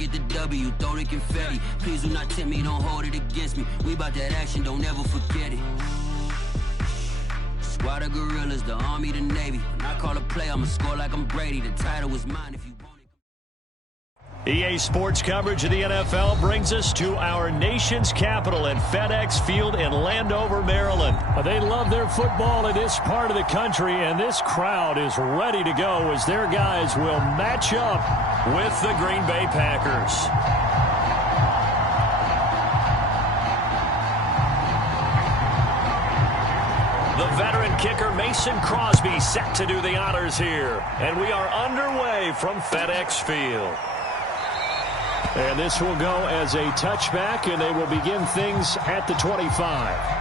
get the W, throw the confetti. Please do not tempt me, don't hold it against me. We about that action, don't ever forget it. Squad of gorillas, the Army, the Navy. When I call a play, I'ma score like I'm Brady. The title is mine if you want it. EA Sports coverage of the NFL brings us to our nation's capital at FedEx Field in Landover, Maryland. They love their football in this part of the country, and this crowd is ready to go as their guys will match up with the Green Bay Packers. The veteran kicker Mason Crosby set to do the honors here. And we are underway from FedEx Field. And this will go as a touchback, and they will begin things at the 25.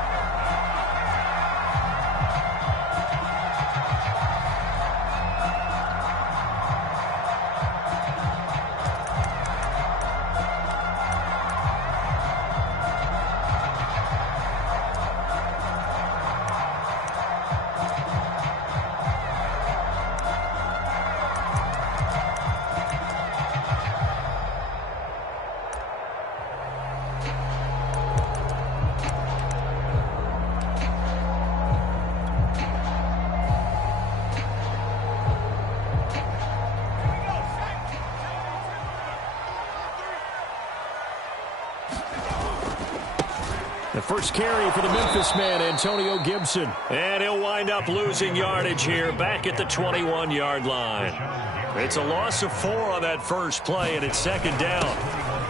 The first carry for the Memphis man, Antonio Gibson. And he'll wind up losing yardage here back at the 21-yard line. It's a loss of 4 on that first play, and it's second down.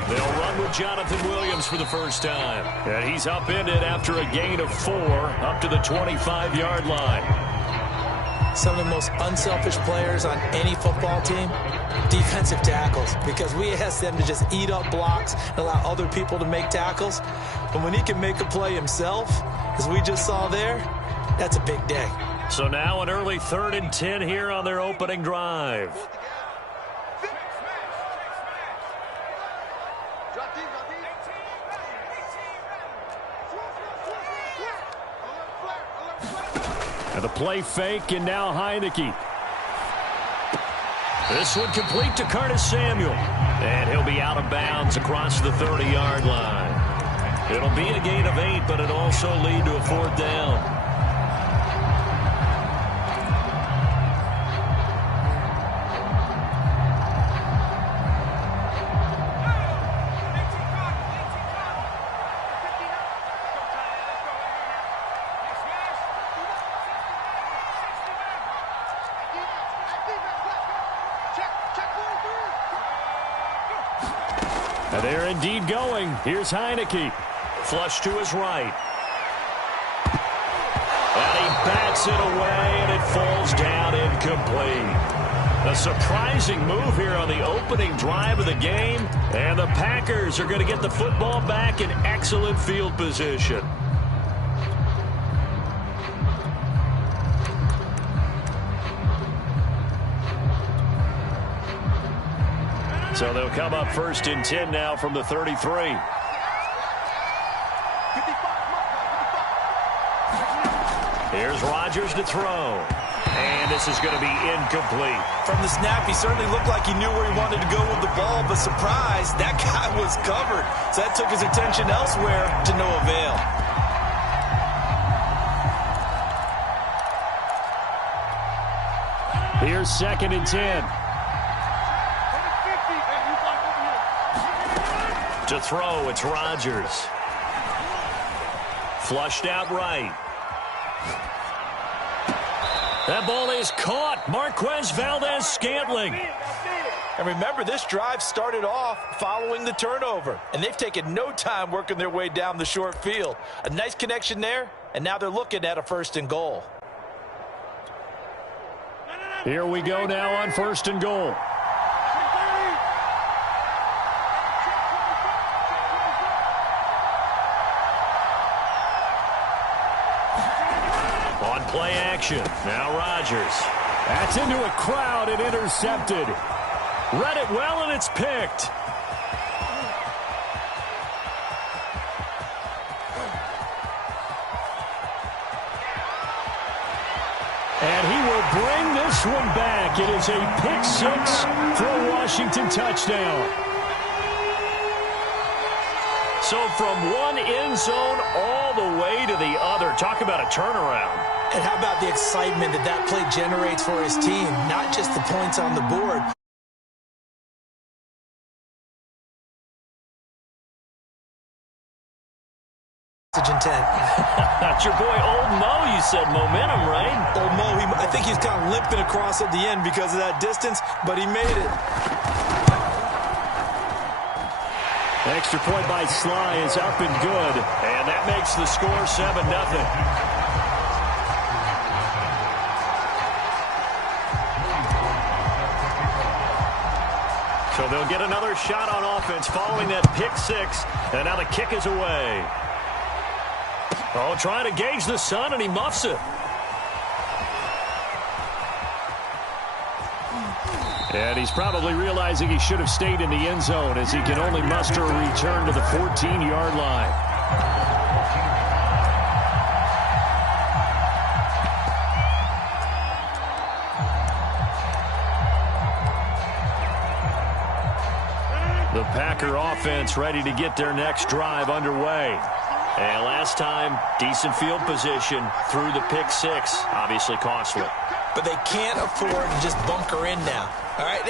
They'll run with Jonathan Williams for the first time. And he's upended after a gain of 4 up to the 25-yard line. Some of the most unselfish players on any football team, defensive tackles, because we ask them to just eat up blocks and allow other people to make tackles. And when he can make a play himself, as we just saw there, that's a big day. So now an early 3rd and 10 here on their opening drive. And the play fake, and now Heineke. This one complete to Curtis Samuel. And he'll be out of bounds across the 30-yard line. It'll be a gain of 8, but it'll also lead to a 4th down. And they're indeed going. Here's Heineke. Flush to his right. And he bats it away, and it falls down incomplete. A surprising move here on the opening drive of the game. And the Packers are going to get the football back in excellent field position. So they'll come up 1st and 10 now from the 33. Here's Rodgers to throw. And this is going to be incomplete. From the snap, he certainly looked like he knew where he wanted to go with the ball, but surprise, that guy was covered. So that took his attention elsewhere to no avail. Here's 2nd and 10. To throw, it's Rodgers. Flushed out right. That ball is caught. Marquez Valdez-Scantling. And remember, this drive started off following the turnover. And they've taken no time working their way down the short field. A nice connection there, and now they're looking at a 1st and goal. Here we go now on 1st and goal. Play action. Now Rodgers. That's into a crowd and intercepted. Read it well, and it's picked. And he will bring this one back. It is a pick 6 for a Washington touchdown. So from one end zone all the way to the other. Talk about a turnaround. And how about the excitement that that play generates for his team, not just the points on the board. Intent. That's your boy Old Mo, you said. Momentum, right? Old Mo, I think he's kind of limping across at the end because of that distance, but he made it. Extra point by Sly is up and good, and that makes the score 7-0. So they'll get another shot on offense following that pick six, and now the kick is away. Oh, trying to gauge the sun, and he muffs it. And he's probably realizing he should have stayed in the end zone as he can only muster a return to the 14-yard line. The Packer offense ready to get their next drive underway. And last time, decent field position through the pick six. Obviously costly. But they can't afford to just bunker in now. All right,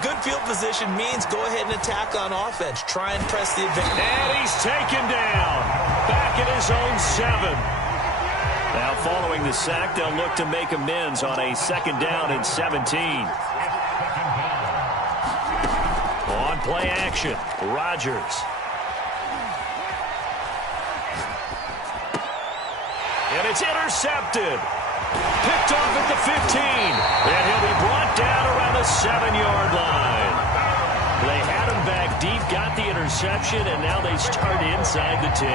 good field position means go ahead and attack on offense. Try and press the advantage. And he's taken down. Back at his own 7. Now following the sack, they'll look to make amends on a 2nd down and 17. On play action, Rodgers. And it's intercepted. Picked off at the 15. And he'll be brought down around the 7-yard line. They had him back deep, got the interception, and now they start inside the 10.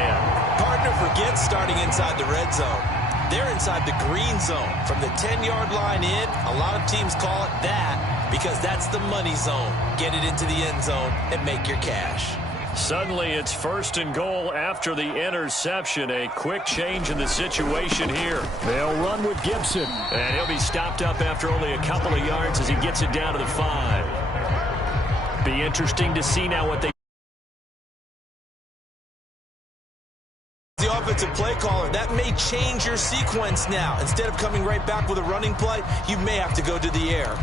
Partner forgets starting inside the red zone. They're inside the green zone. From the 10-yard line in, a lot of teams call it that because that's the money zone. Get it into the end zone and make your cash. Suddenly it's 1st and goal after the interception. A quick change in the situation here. They'll run with Gibson. And he'll be stopped up after only a couple of yards as he gets it down to the 5. Be interesting to see now what they... The offensive play caller, that may change your sequence now. Instead of coming right back with a running play, you may have to go to the air.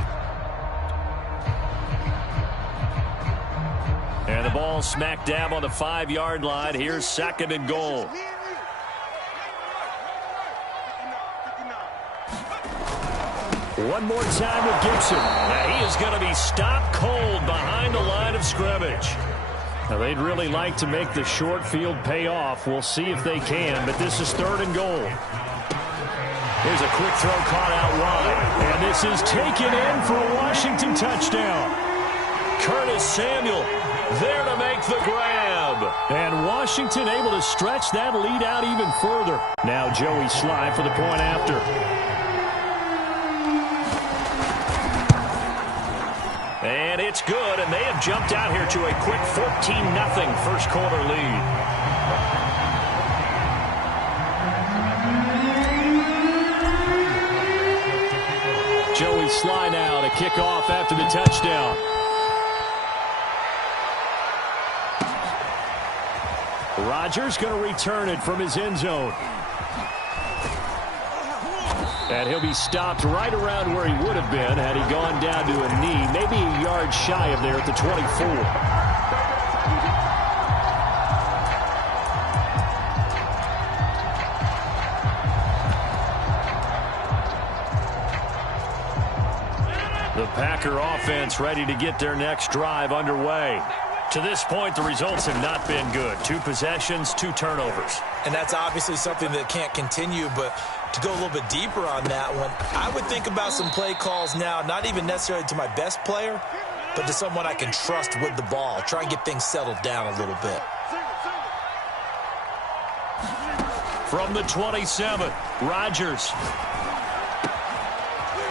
And the ball smack dab on the 5-yard line. Here's 2nd and goal. One more time with Gibson. Now he is going to be stopped cold behind the line of scrimmage. Now they'd really like to make the short field pay off. We'll see if they can, but this is 3rd and goal. Here's a quick throw caught out wide. And this is taken in for a Washington touchdown. Curtis Samuel there to make the grab. And Washington able to stretch that lead out even further. Now Joey Sly for the point after. And it's good, and they have jumped out here to a quick 14-0 first quarter lead. Joey Sly now to kick off after the touchdown. Rodgers going to return it from his end zone. And he'll be stopped right around where he would have been had he gone down to a knee, maybe a yard shy of there at the 24. The Packer offense ready to get their next drive underway. To this point, the results have not been good. 2 possessions, 2 turnovers. And that's obviously something that can't continue, but to go a little bit deeper on that one, I would think about some play calls now, not even necessarily to my best player, but to someone I can trust with the ball. Try and get things settled down a little bit. From the 27, Rodgers.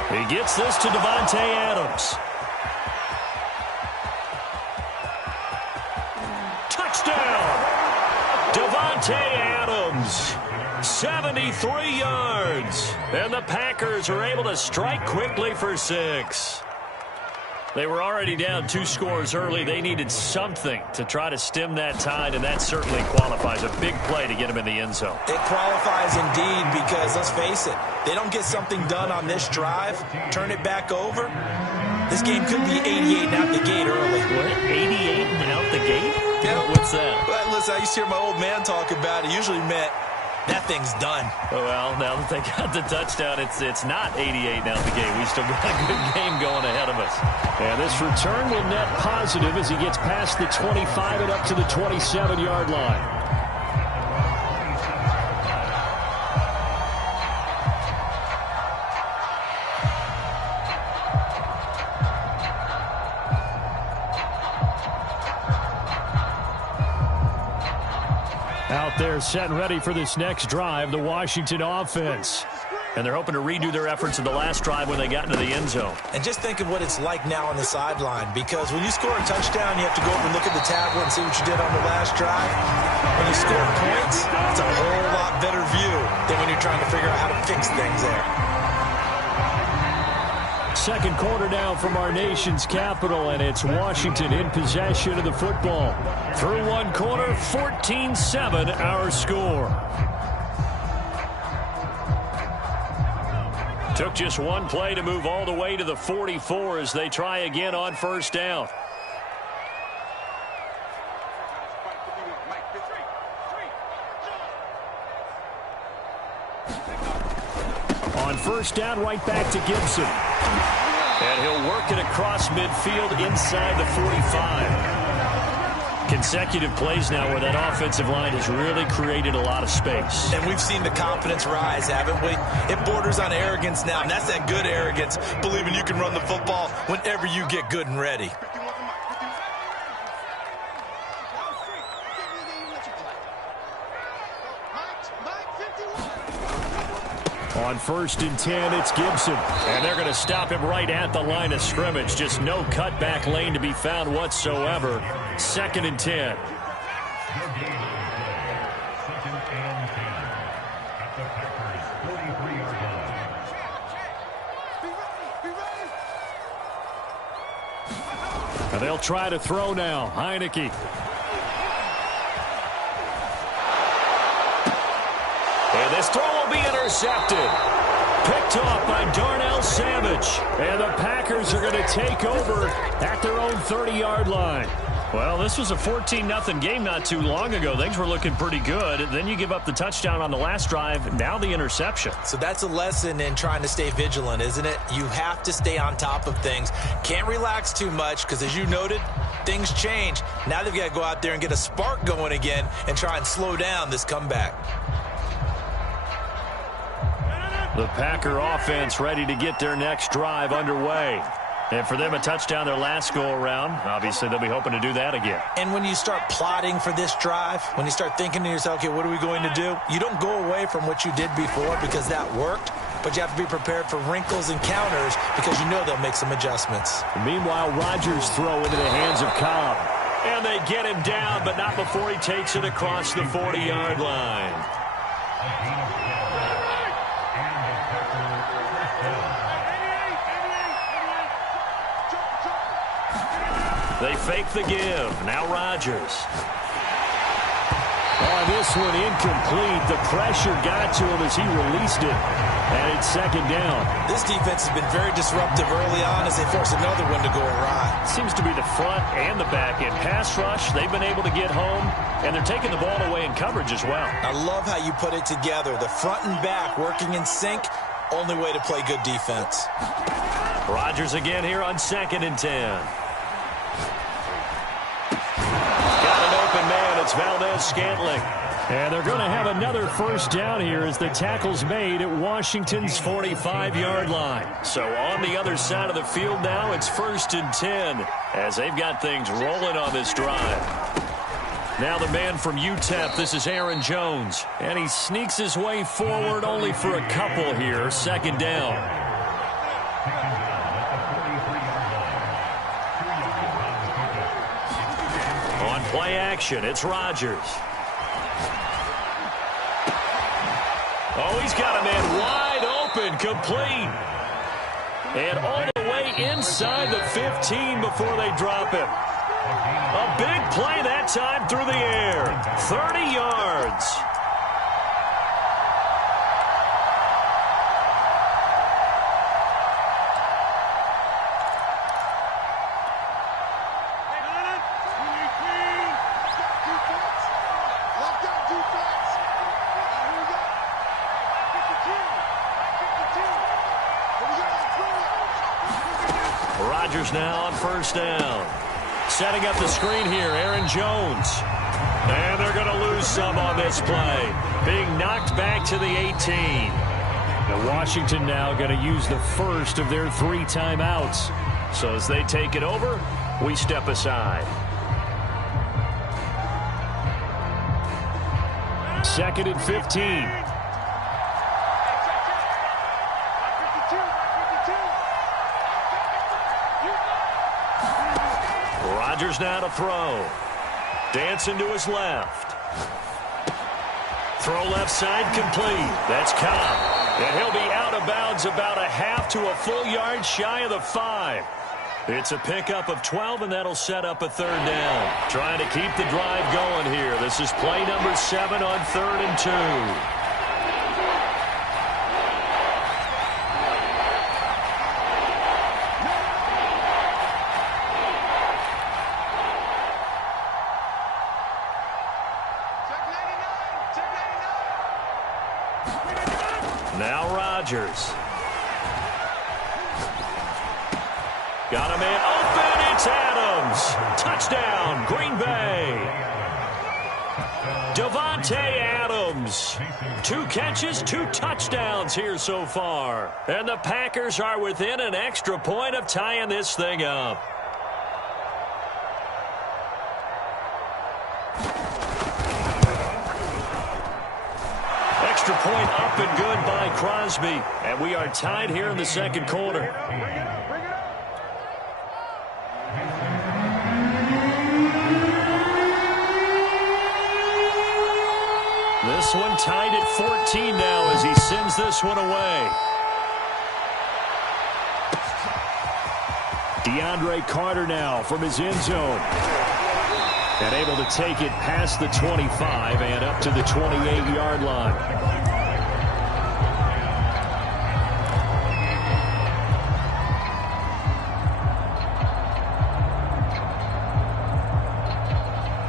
He gets this to Davante Adams. Touchdown! Davante Adams, 73 yards. And the Packers are able to strike quickly for 6. They were already down 2 scores early. They needed something to try to stem that tide, and that certainly qualifies. A big play to get them in the end zone. It qualifies indeed because, let's face it, they don't get something done on this drive, turn it back over, this game could be 88 and out the gate early. What? 88 and out the gate? Yeah. What's that? Well, listen, I used to hear my old man talk about it. Usually meant that thing's done. Well, now that they got the touchdown, it's not 88 out the gate. We still got a good game going ahead of us. And this return will net positive as he gets past the 25 and up to the 27-yard line. Out there set and ready for this next drive, the Washington offense. And they're hoping to redo their efforts in the last drive when they got into the end zone. And just think of what it's like now on the sideline, because when you score a touchdown, you have to go over and look at the tablet and see what you did on the last drive. When you score points, it's a whole lot better view than when you're trying to figure out how to fix things there. Second quarter now from our nation's capital, and it's Washington in possession of the football. Through one quarter, 14-7 our score. Took just one play to move all the way to the 44 as they try again on first down. On first down, right back to Gibson. And he'll work it across midfield inside the 45. Consecutive plays now where that offensive line has really created a lot of space. And we've seen the confidence rise, haven't we? It borders on arrogance now, and that's that good arrogance, believing you can run the football whenever you get good and ready. On first and 10, it's Gibson. And they're going to stop him right at the line of scrimmage. Just no cutback lane to be found whatsoever. Second and 10. And they'll try to throw now. Heineke. And this throw will be intercepted. Picked off by Darnell Savage. And the Packers are going to take over at their own 30-yard line. Well, this was a 14-0 game not too long ago. Things were looking pretty good. Then you give up the touchdown on the last drive. Now the interception. So that's a lesson in trying to stay vigilant, isn't it? You have to stay on top of things. Can't relax too much because, as you noted, things change. Now they've got to go out there and get a spark going again and try and slow down this comeback. The Packer offense ready to get their next drive underway. And for them, a touchdown their last go-around. Obviously, they'll be hoping to do that again. And when you start plotting for this drive, when you start thinking to yourself, okay, what are we going to do? You don't go away from what you did before because that worked, but you have to be prepared for wrinkles and counters because you know they'll make some adjustments. Meanwhile, Rodgers throw into the hands of Cobb. And they get him down, but not before he takes it across the 40-yard line. They fake the give. Now Rodgers. Oh, this one incomplete. The pressure got to him as he released it. And it's second down. This defense has been very disruptive early on as they force another one to go awry. Seems to be the front and the back end. Pass rush, they've been able to get home. And they're taking the ball away in coverage as well. I love how you put it together. The front and back working in sync. Only way to play good defense. Rodgers again here on second and 10. It's Valdez-Scantling. And they're going to have another first down here as the tackle's made at Washington's 45-yard line. So on the other side of the field now, it's first and 10 as they've got things rolling on this drive. Now the man from UTEP, this is Aaron Jones. And he sneaks his way forward only for a couple here. Second down. Play action. It's Rodgers. Oh, he's got a man wide open, complete. And all the way inside the 15 before they drop him. A big play that time through the air. 30 yards. Rodgers now on first down. Setting up the screen here, Aaron Jones. And they're going to lose some on this play. Being knocked back to the 18. Now Washington now going to use the first of their 3 timeouts. So as they take it over, we step aside. 2nd and 15. Rodgers now to throw. Dancing to his left. Throw left side complete. That's Cobb. And he'll be out of bounds about a half to a full yard shy of the 5. It's a pickup of 12, and that'll set up a 3rd down. Trying to keep the drive going here. This is play number 7 on 3rd and 2. Now Rodgers. Got a man open. It's Adams. Touchdown, Green Bay. Davante Adams. 2 catches, 2 touchdowns here so far. And the Packers are within an extra point of tying this thing up. Extra point up and good by Crosby. And we are tied here in the 2nd quarter. This one tied at 14 now as he sends this one away. DeAndre Carter now from his end zone. And able to take it past the 25 and up to the 28-yard line.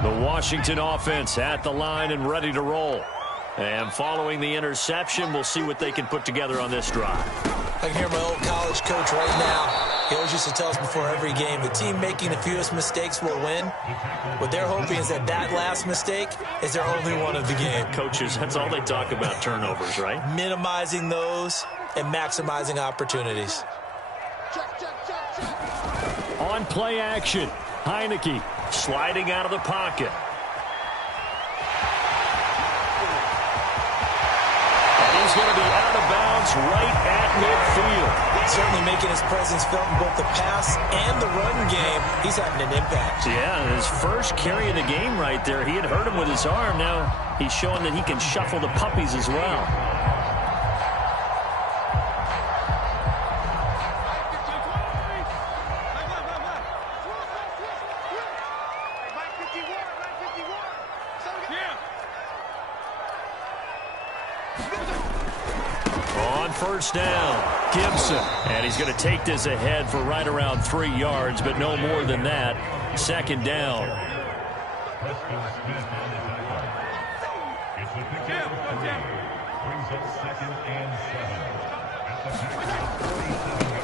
The Washington offense at the line and ready to roll. And following the interception, we'll see what they can put together on this drive. I can hear my old college coach right now. He always used to tell us before every game, the team making the fewest mistakes will win. What they're hoping is that that last mistake is their only one of the game. Coaches, that's all they talk about, turnovers, right? Minimizing those and maximizing opportunities. On play action, Heineke sliding out of the pocket. And he's going to be out of bounds right at midfield. Certainly making his presence felt in both the pass and the run game. He's having an impact. Yeah, his first carry of the game right there. He had hurt him with his arm. Now he's showing that he can shuffle the puppies as well. On first down. Gibson, and he's going to take this ahead for right around 3 yards, but no more than that. 2nd down.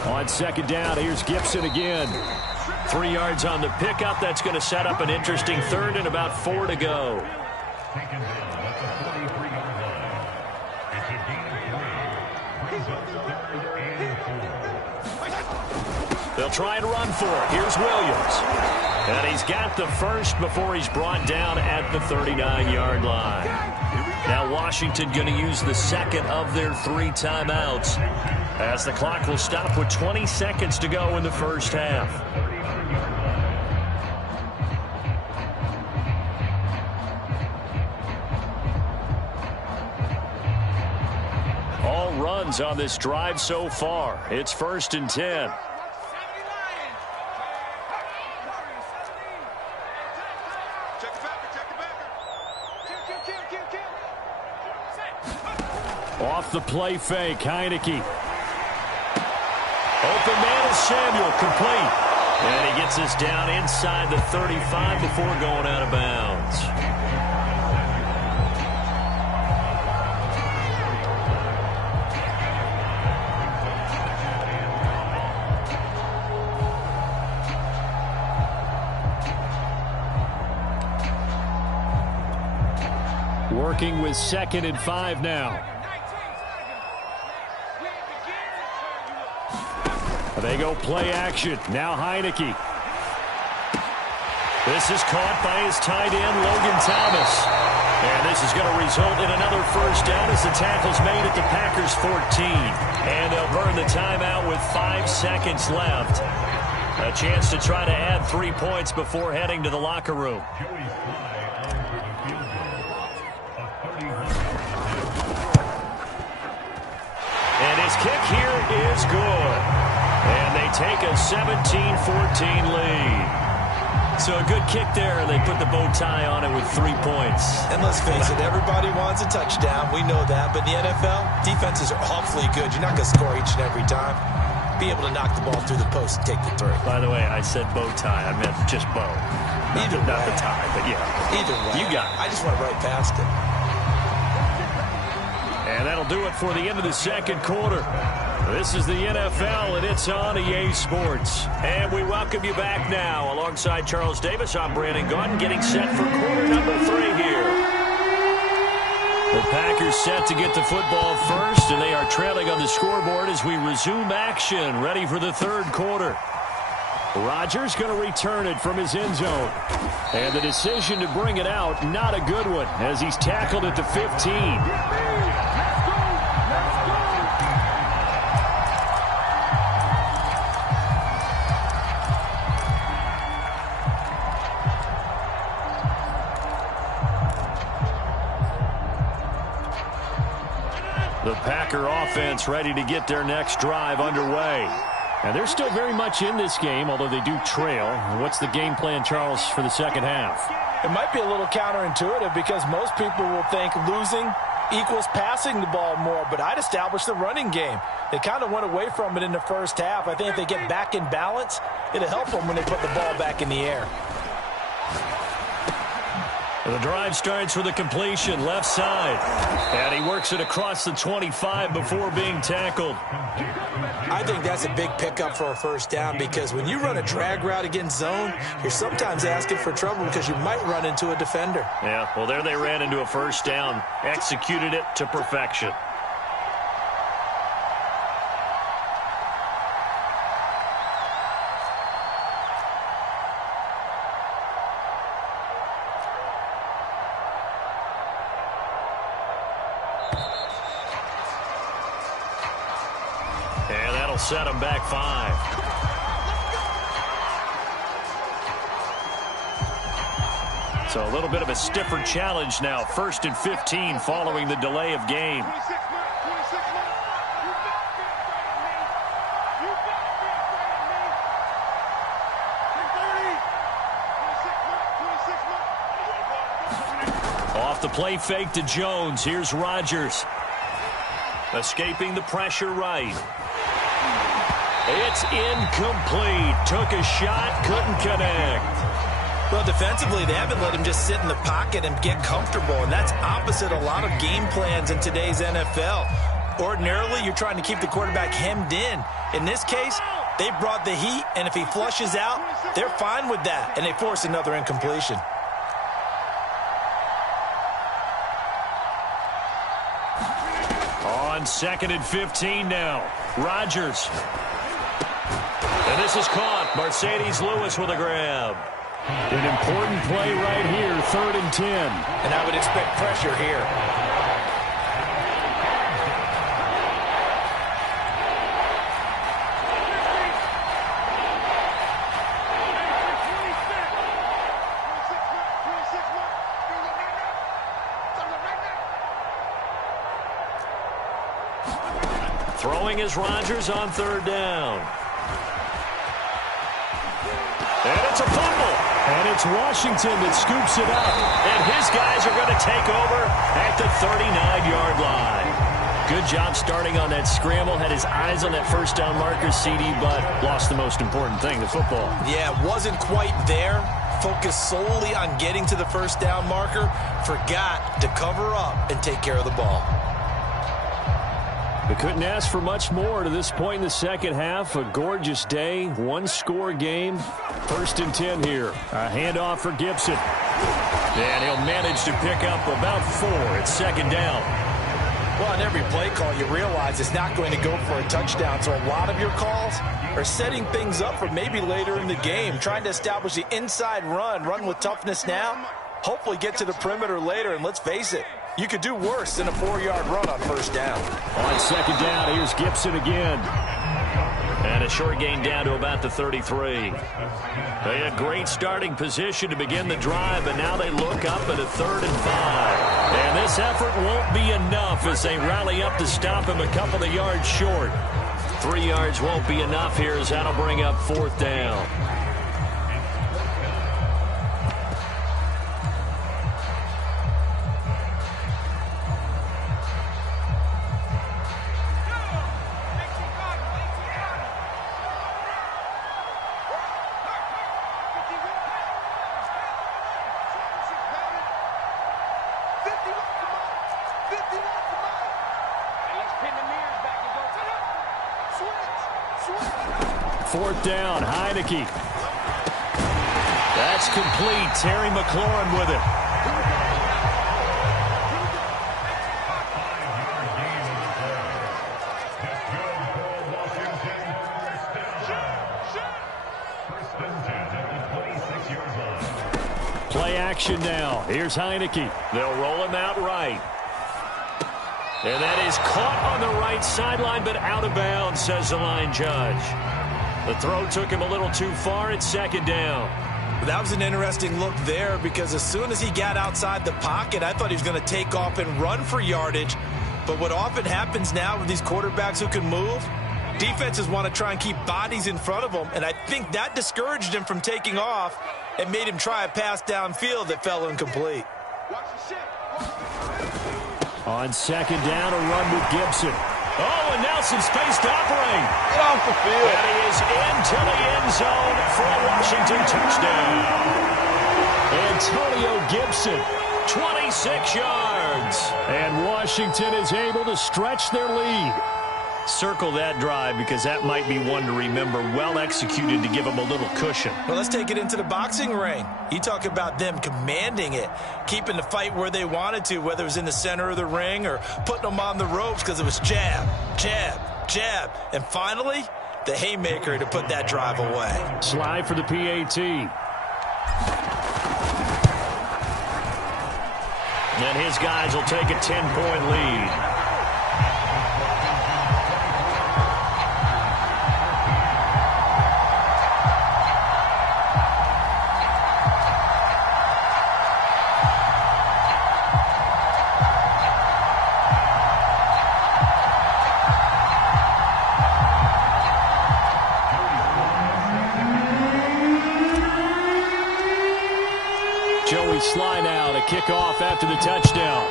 On 2nd down, here's Gibson again. 3 yards on the pickup. That's going to set up an interesting 3rd and about 4 to go. They'll try and run for it. Here's Williams. And he's got the first before he's brought down at the 39-yard line. Now Washington going to use the 2nd of their 3 timeouts as the clock will stop with 20 seconds to go in the first half. All runs on this drive so far. It's 1st and 10. Off the play fake, Heineke. Open man is Samuel, complete. And he gets us down inside the 35 before going out of bounds. Working with 2nd and 5 now. They go play action. Now Heineke. This is caught by his tight end, Logan Thomas. And this is going to result in another first down as the tackle's made at the Packers 14. And they'll burn the timeout with 5 seconds left. A chance to try to add 3 points before heading to the locker room. And his kick here is good. And they take a 17-14 lead. So a good kick there. They put the bow tie on it with 3 points. And let's face it, everybody wants a touchdown. We know that. But in the NFL, defenses are awfully good. You're not going to score each and every time. Be able to knock the ball through the post and take the 3. By the way, I said bow tie. I meant just bow. Not the tie, but yeah. Either way. You got it. I just went right past it. And that'll do it for the end of the second quarter. This is the NFL, and it's on EA Sports. And we welcome you back now. Alongside Charles Davis, I'm Brandon Gaudin, getting set for quarter number 3 here. The Packers set to get the football first, and they are trailing on the scoreboard as we resume action, ready for the third quarter. Rodgers going to return it from his end zone. And the decision to bring it out, not a good one, as he's tackled at the 15. The Packer offense ready to get their next drive underway. And they're still very much in this game, although they do trail. What's the game plan, Charles, for the second half? It might be a little counterintuitive because most people will think losing equals passing the ball more, but I'd establish the running game. They kind of went away from it in the first half. I think if they get back in balance, it'll help them when they put the ball back in the air. The drive starts with a completion, left side. And he works it across the 25 before being tackled. I think that's a big pickup for a first down because when you run a drag route against zone, you're sometimes asking for trouble because you might run into a defender. Yeah, well, there they ran into a first down, executed it to perfection. Set him back 5. So a little bit of a stiffer challenge now. 1st and 15 following the delay of game. Off the play fake to Jones. Here's Rodgers. Escaping the pressure right. It's incomplete. Took a shot, couldn't connect. Well, defensively, they haven't let him just sit in the pocket and get comfortable, and that's opposite a lot of game plans in today's NFL. Ordinarily, you're trying to keep the quarterback hemmed in. In this case, they brought the heat, and if he flushes out, they're fine with that, and they force another incompletion. On 2nd and 15 now. Rodgers. And this is caught. Mercedes Lewis with a grab. An important play right here, 3rd and 10. And I would expect pressure here. Throwing is Rodgers on 3rd down. And it's a fumble. And it's Washington that scoops it up. And his guys are going to take over at the 39-yard line. Good job starting on that scramble. Had his eyes on that first down marker, CD, but lost the most important thing, the football. Yeah, wasn't quite there. Focused solely on getting to the first down marker. Forgot to cover up and take care of the ball. We couldn't ask for much more to this point in the second half. A gorgeous day, one-score game. 1st and 10 here. A handoff for Gibson. And he'll manage to pick up about 4 at 2nd down. Well, on every play call, you realize it's not going to go for a touchdown. So a lot of your calls are setting things up for maybe later in the game, trying to establish the inside run with toughness now. Hopefully get to the perimeter later, and let's face it, you could do worse than a 4-yard run on 1st down. On 2nd down, here's Gibson again. And a short gain down to about the 33. They had great starting position to begin the drive, but now they look up at a 3rd and 5. And this effort won't be enough as they rally up to stop him a couple of yards short. 3 yards won't be enough here as that'll bring up 4th down. Down, Heineke. That's complete. Terry McLaurin with it. Play action now. Here's Heineke. They'll roll him out right. And that is caught on the right sideline, but out of bounds, says the line judge. The throw took him a little too far at 2nd down. That was an interesting look there because as soon as he got outside the pocket, I thought he was going to take off and run for yardage. But what often happens now with these quarterbacks who can move, defenses want to try and keep bodies in front of them, and I think that discouraged him from taking off and made him try a pass downfield that fell incomplete. On 2nd down, a run with Gibson. Oh, and now some space to operate. Get off the field. And he is into the end zone for a Washington touchdown. Antonio Gibson, 26 yards. And Washington is able to stretch their lead. Circle that drive because that might be one to remember. Well executed to give them a little cushion. Well, let's take it into the boxing ring. You talk about them commanding it, keeping the fight where they wanted to, whether it was in the center of the ring or putting them on the ropes because it was jab, jab, jab. And finally, the haymaker to put that drive away. Slide for the PAT. And his guys will take a 10-point lead. Slide now to kick off after the touchdown.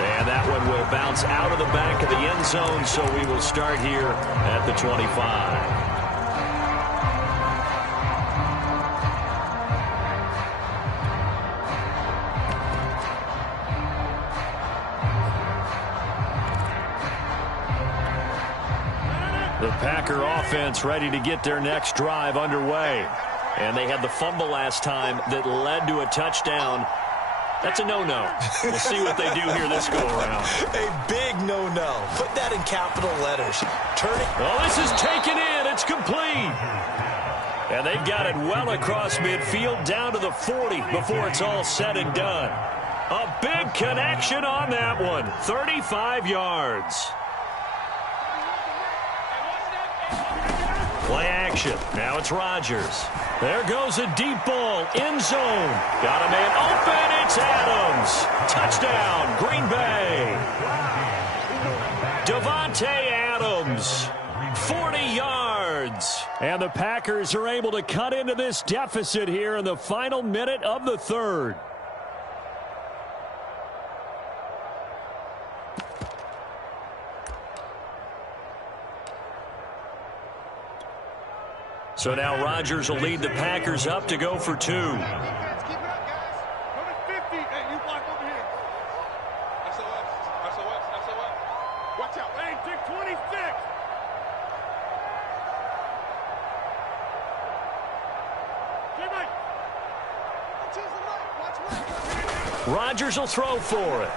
And that one will bounce out of the back of the end zone, so we will start here at the 25. The Packer offense ready to get their next drive underway. And they had the fumble last time that led to a touchdown. That's a no-no. We'll see what they do here this go-around. A big no-no. Put that in capital letters. Turn it. Oh, this is taken in. It's complete. And they've got it well across midfield down to the 40 before it's all said and done. A big connection on that one. 35 yards. Play action. Now it's Rodgers. There goes a deep ball. End zone. Got a man open. It's Adams. Touchdown, Green Bay. Devontae Adams. 40 yards. yards. And the Packers are able to cut into this deficit here in the final minute of the third. So now Rodgers will lead the Packers up to go for 2. Keep it up, guys. Number 50. Hey, you block over here. SOS. Watch out. Hey, take 26. Rodgers will throw for it.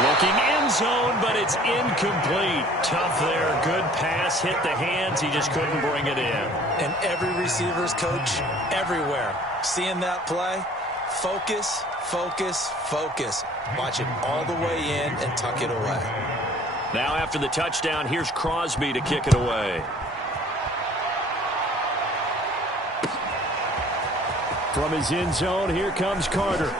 Looking end zone, but it's incomplete. Tough there. Good pass. Hit the hands. He just couldn't bring it in. And every receiver's coach everywhere. Seeing that play, focus, focus, focus. Watch it all the way in and tuck it away. Now after the touchdown, here's Crosby to kick it away. From his end zone, here comes Carter.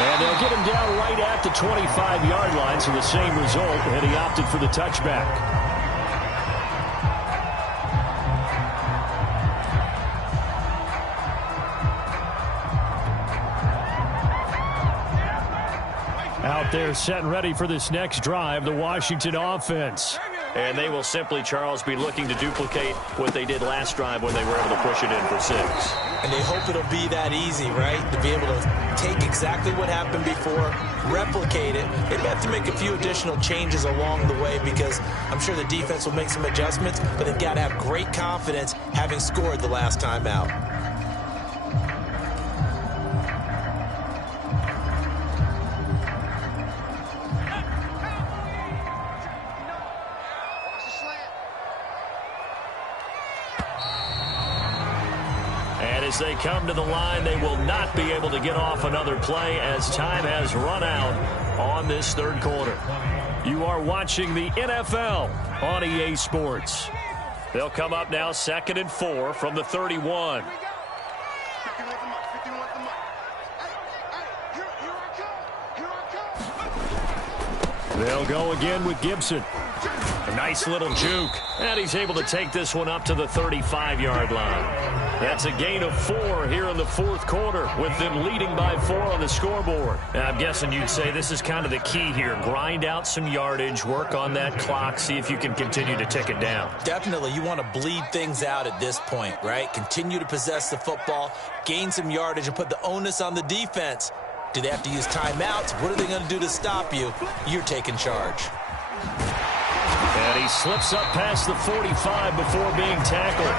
And they'll get him down right at the 25-yard line, so the same result, and he opted for the touchback. Out there set and ready for this next drive, the Washington offense. And they will simply, Charles, be looking to duplicate what they did last drive when they were able to push it in for 6. And they hope it'll be that easy, right? To be able to take exactly what happened before, replicate it. They may have to make a few additional changes along the way because I'm sure the defense will make some adjustments, but they've got to have great confidence having scored the last time out. As they come to the line, they will not be able to get off another play as time has run out on this third quarter. You are watching the NFL on EA Sports. They'll come up now 2nd and 4 from the 31. They'll go again with Gibson. A nice little juke. And he's able to take this one up to the 35-yard line. That's a gain of 4 here in the fourth quarter with them leading by 4 on the scoreboard. And I'm guessing you'd say this is kind of the key here. Grind out some yardage, work on that clock, see if you can continue to tick it down. Definitely. You want to bleed things out at this point, right? Continue to possess the football, gain some yardage, and put the onus on the defense. Do they have to use timeouts? What are they going to do to stop you? You're taking charge. And he slips up past the 45 before being tackled.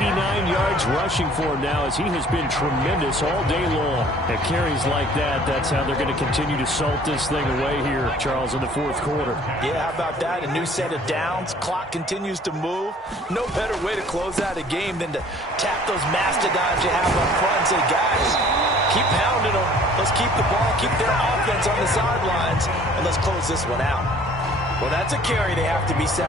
89 yards rushing for him now as he has been tremendous all day long. At carries like that, that's how they're going to continue to salt this thing away here, Charles, in the fourth quarter. Yeah, how about that? A new set of downs. Clock continues to move. No better way to close out a game than to tap those mastodons you have up front and say, guys, keep pounding them. Let's keep the ball, keep their offense on the sidelines, and let's close this one out. Well, that's a carry they have to be set.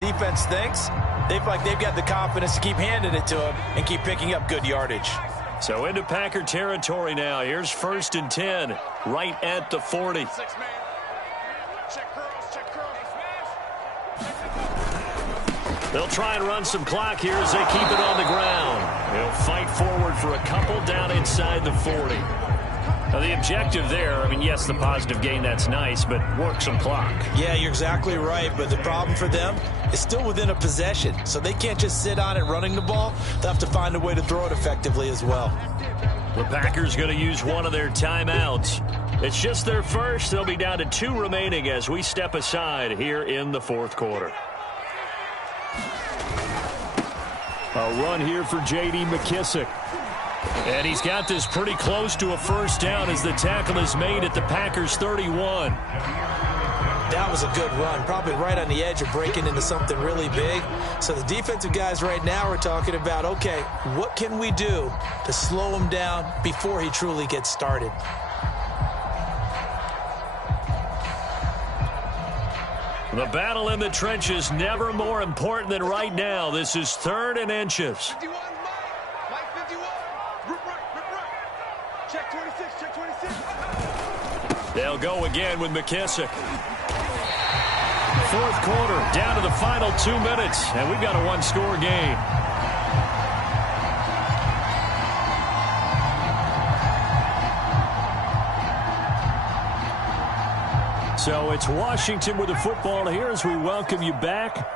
Defense thinks they feel like they've got the confidence to keep handing it to him and keep picking up good yardage. So into Packer territory now. Here's 1st and 10, right at the 40. They'll try and run some clock here as they keep it on the ground. They'll fight forward for a couple down inside the 40. Now the objective there, I mean, yes, the positive gain, that's nice, but work some clock. Yeah, you're exactly right, but the problem for them is still within a possession, so they can't just sit on it running the ball. They'll have to find a way to throw it effectively as well. The Packers going to use one of their timeouts. It's just their first. They'll be down to 2 remaining as we step aside here in the fourth quarter. A run here for J.D. McKissick. And he's got this pretty close to a first down as the tackle is made at the Packers' 31. That was a good run, probably right on the edge of breaking into something really big. So the defensive guys right now are talking about, okay, what can we do to slow him down before he truly gets started? The battle in the trenches never more important than right now. This is 3rd and inches. 51, Mike 51. 26, check 26. They'll go again with McKissick. Fourth quarter, down to the final 2 minutes, and we've got a one-score game. So it's Washington with the football here as we welcome you back.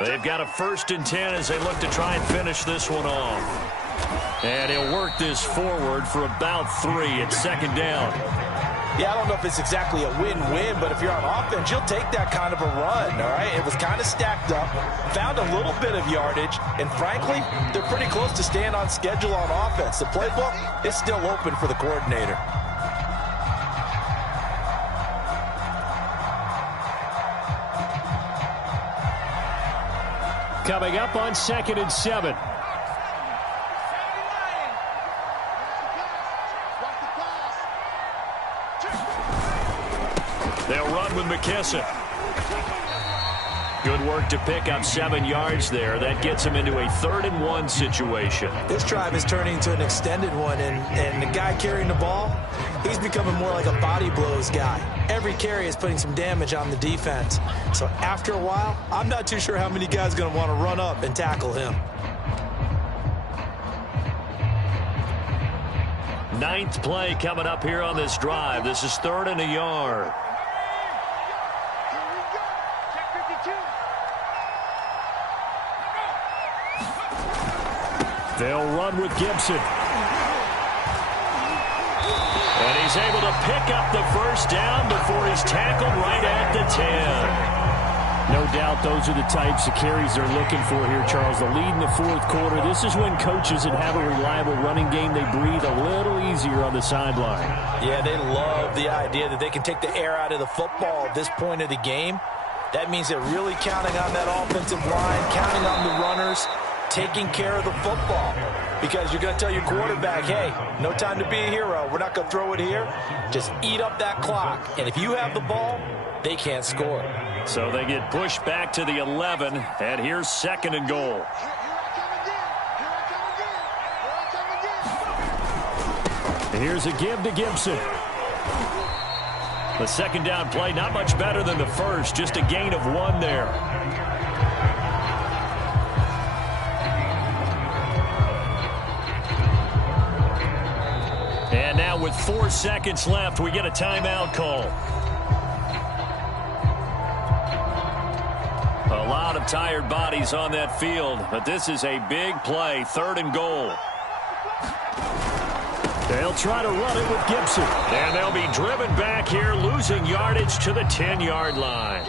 They've got a 1st and 10 as they look to try and finish this one off. And he'll work this forward for about 3 at 2nd down. Yeah, I don't know if it's exactly a win-win, but if you're on offense, you'll take that kind of a run, all right? It was kind of stacked up, found a little bit of yardage, and frankly, they're pretty close to staying on schedule on offense. The playbook is still open for the coordinator. Coming up on 2nd and 7. They'll run with McKissick. Good work to pick up 7 yards there. That gets him into a 3rd and 1 situation. This drive is turning into an extended one, and the guy carrying the ball, he's becoming more like a body blows guy. Every carry is putting some damage on the defense. So after a while, I'm not too sure how many guys are going to want to run up and tackle him. 9th play coming up here on this drive. This is 3rd and a yard. They'll run with Gibson. And he's able to pick up the 1st down before he's tackled right at the 10. No doubt those are the types of carries they're looking for here, Charles. The lead in the 4th quarter. This is when coaches that have a reliable running game, they breathe a little easier on the sideline. Yeah, they love the idea that they can take the air out of the football at this point of the game. That means they're really counting on that offensive line, counting on the runners, taking care of the football, because you're going to tell your quarterback, hey, no time to be a hero. We're not going to throw it here. Just eat up that clock. And if you have the ball, they can't score. So they get pushed back to the 11, and here's 2nd and goal. Here's a give to Gibson. The 2nd down play, not much better than the first, just a gain of 1 there. And now with 4 seconds left, we get a timeout call. A lot of tired bodies on that field, but this is a big play, 3rd and goal. They'll try to run it with Gibson. And they'll be driven back here, losing yardage to the 10-yard line.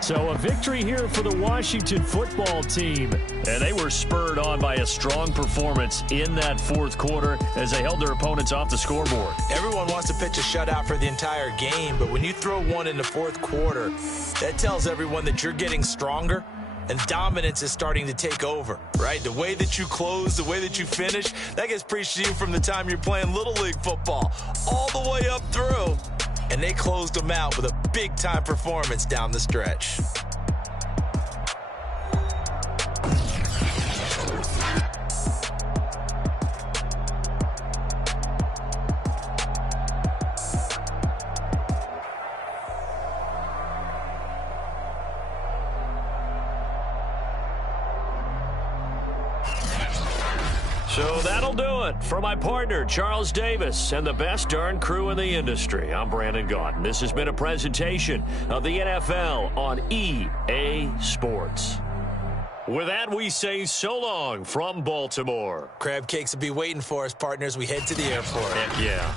So a victory here for the Washington football team. And they were spurred on by a strong performance in that 4th quarter as they held their opponents off the scoreboard. Everyone wants to pitch a shutout for the entire game, but when you throw one in the 4th quarter, that tells everyone that you're getting stronger and dominance is starting to take over, right? The way that you close, the way that you finish, that gets preached to you from the time you're playing Little League football all the way up through. And they closed them out with a big-time performance down the stretch. So that'll do it for my partner, Charles Davis, and the best darn crew in the industry. I'm Brandon Gaudin. This has been a presentation of the NFL on EA Sports. With that, we say so long from Baltimore. Crab cakes will be waiting for us, partners. We head to the airport. Heck yeah.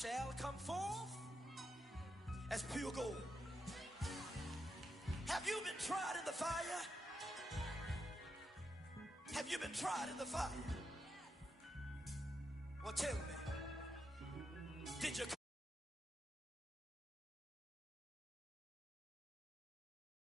shall come forth as pure gold. Have you been tried in the fire? Have you been tried in the fire? Well, tell me.